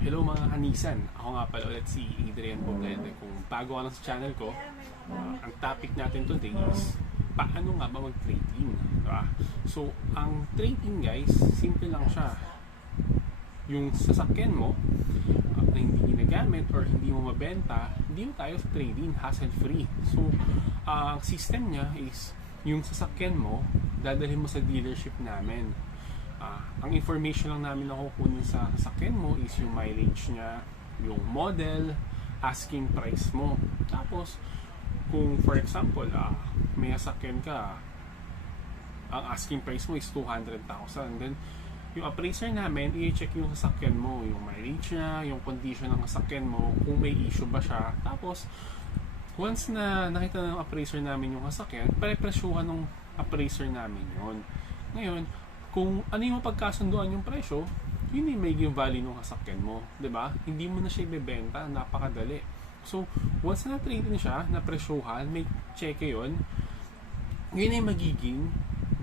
Hello mga kanisan, ako nga pala ulit si Adrian Poblete. Kung bago ka lang sa channel ko, ang topic natin today is paano nga ba mag-trade-in, diba? So, ang trade-in guys, simple lang siya. Yung sasakyan mo na hindi ginagamit or hindi mo mabenta, hindi mo tayo sa trade-in, hassle-free. So, ang system niya is yung sasakyan mo, dadalhin mo sa dealership namin. Ang information lang namin na kukunin sa sasakyan mo is yung mileage niya, yung model, asking price mo. Tapos, kung for example, may sasakyan ka, ang asking price mo is 200,000. Then, yung appraiser namin, i-check yung sasakyan mo, yung mileage niya, yung condition ng sasakyan mo, kung may issue ba siya. Tapos, once na nakita ng appraiser namin yung sasakyan, pare-presyuhan ng appraiser namin yun. Ngayon, kung ano yung mapagkasunduan yung presyo, yun yung magiging value ng sasakyan mo, 'di ba? Hindi mo na siya ibebenta, napakadali. So, once na trade in siya, na presyuhan, may cheque yun, yun yung magiging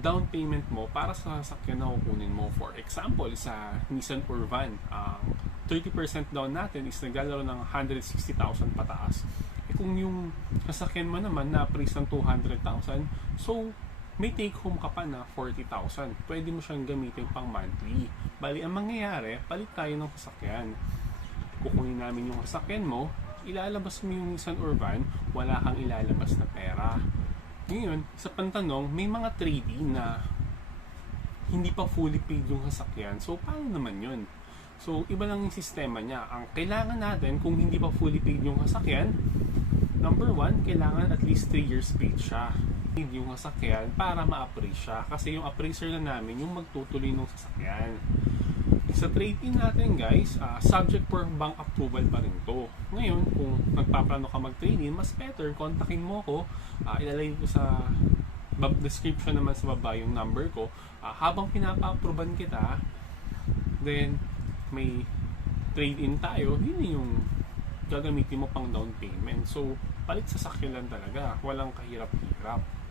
down payment mo para sa sasakyan na kukunin mo. For example, sa Nissan Urban, 30% down natin is naglalaro ng 160,000 pataas. Kung yung sasakyan mo naman na-appraise ng 200,000, so may take home ka pa na 40,000. Pwede mo siyang gamitin pang monthly. Bali, ang mangyayari, palit tayo ng sasakyan. Kukunin namin yung sasakyan mo, ilalabas mo yung Nissan Urban, wala kang ilalabas na pera. Ngayon, sa pantanong, may mga trade-in na hindi pa fully paid yung sasakyan. So, paano naman yun? So, iba lang yung sistema niya. Ang kailangan natin, kung hindi pa fully paid yung sasakyan, number one, kailangan at least 3 years paid siya yung sasakyan para ma-appraise siya. Kasi yung appraiser na namin yung magtutuloy ng sasakyan. Sa trade-in natin guys, subject for bank approval pa rin to. Ngayon, kung nagpaplano ka mag-trade-in, mas better, kontakin mo ko. Ilalagay ko sa description naman sa baba yung number ko. Habang pinapa-approvean kita, then may trade-in tayo, yun yung gagamitin mo pang down payment. So, palit sasakyan lang talaga. Walang kahirap-hirap.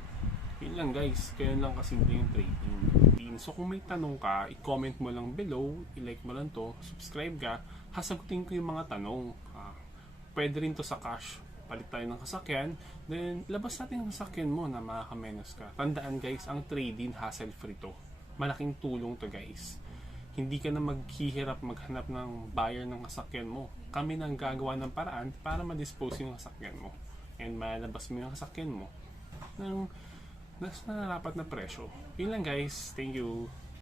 Yun lang guys, kaya lang kasimple yung trading. So kung may tanong ka, i-comment mo lang below, i-like mo lang to, subscribe ka, hasagutin ko yung mga tanong. Pwede rin to sa cash, palit tayo ng kasakyan, then labas natin yung sasakyan mo na makakamenos ka. Tandaan guys, ang trading hassle free to. Malaking tulong to guys. Hindi ka na maghihirap maghanap ng buyer ng kasakyan mo. Kami nang gagawa ng paraan para ma-dispose yung kasakyan mo. And malabas mo yung kasakyan mo ng nasa narapat na presyo. Yun lang guys. Thank you.